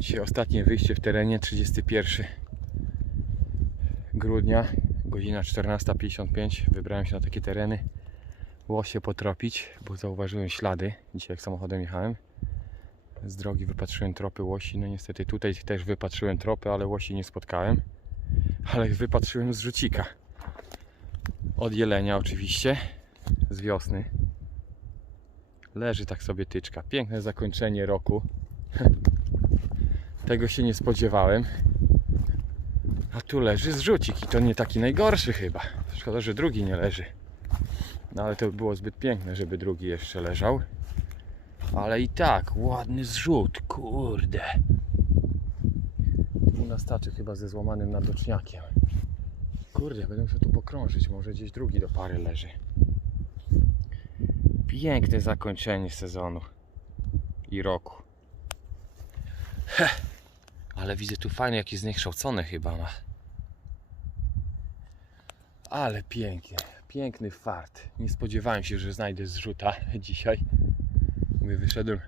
Dzisiaj ostatnie wyjście w terenie, 31 grudnia, godzina 14.55. Wybrałem się na takie tereny. Łosie potropić, bo zauważyłem ślady. Dzisiaj jak samochodem jechałem. Z drogi wypatrzyłem tropy łosi. No niestety tutaj też wypatrzyłem tropy, ale łosi nie spotkałem. Ale wypatrzyłem z rzucika. Od jelenia oczywiście. Z wiosny. Leży tak sobie tyczka. Piękne zakończenie roku. Tego się nie spodziewałem. A tu leży zrzucik i to nie taki najgorszy chyba. Szkoda, że drugi nie leży. No ale to by było zbyt piękne, żeby drugi jeszcze leżał. Ale i tak, ładny zrzut, kurde. Dwunastaczy chyba ze złamanym nadoczniakiem. Kurde, będę musiał tu pokrążyć, może gdzieś drugi do pary leży. Piękne zakończenie sezonu i roku. Heh. Ale widzę tu fajny, jaki zniekształcony chyba ma. Ale pięknie, piękny fart. Nie spodziewałem się, że znajdę zrzuta dzisiaj. Mówię, wyszedłem,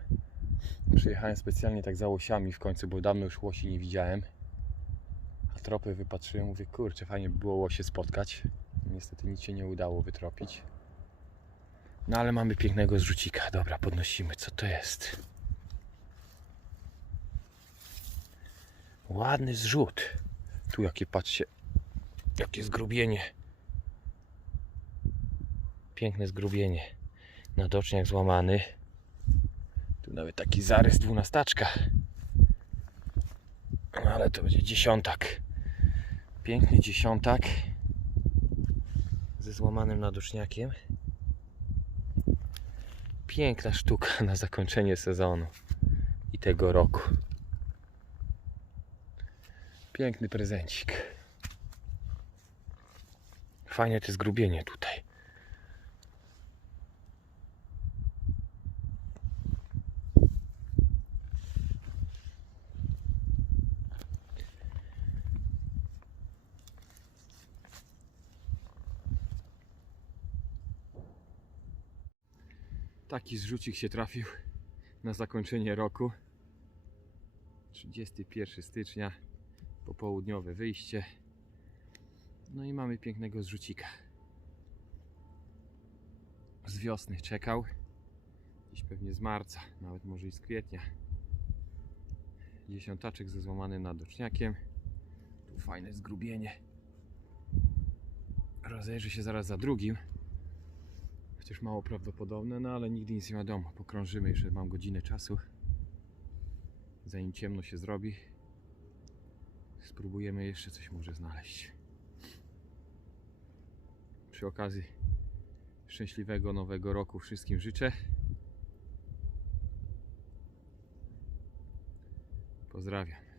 przyjechałem specjalnie tak za łosiami w końcu, bo dawno już łosi nie widziałem. A tropy wypatrzyłem, mówię, kurczę, fajnie by było łosie spotkać. Niestety nic się nie udało wytropić. No ale mamy pięknego zrzucika. Dobra, podnosimy, co to jest. Ładny zrzut. Tu jakie patrzcie, jakie zgrubienie. Piękne zgrubienie. Nadoczniak złamany. Tu nawet taki zarys dwunastaczka. Ale to będzie dziesiątak. Piękny dziesiątak. Ze złamanym nadoczniakiem. Piękna sztuka na zakończenie sezonu i tego roku. Piękny prezencik. Fajne to zgrubienie tutaj. Taki zrzucik się trafił na zakończenie roku. 31 stycznia popołudniowe wyjście. No i mamy pięknego zrzucika. Z wiosny czekał. Dziś pewnie z marca, nawet może i z kwietnia. Dziesiątaczek ze złamanym nadoczniakiem. Tu fajne zgrubienie. Rozejrzy się zaraz za drugim. Chociaż mało prawdopodobne, no ale nigdy nic nie wiadomo. Pokrążymy jeszcze, mam godzinę czasu. Zanim ciemno się zrobi, spróbujemy jeszcze coś może znaleźć. Przy okazji szczęśliwego nowego roku wszystkim życzę. Pozdrawiam.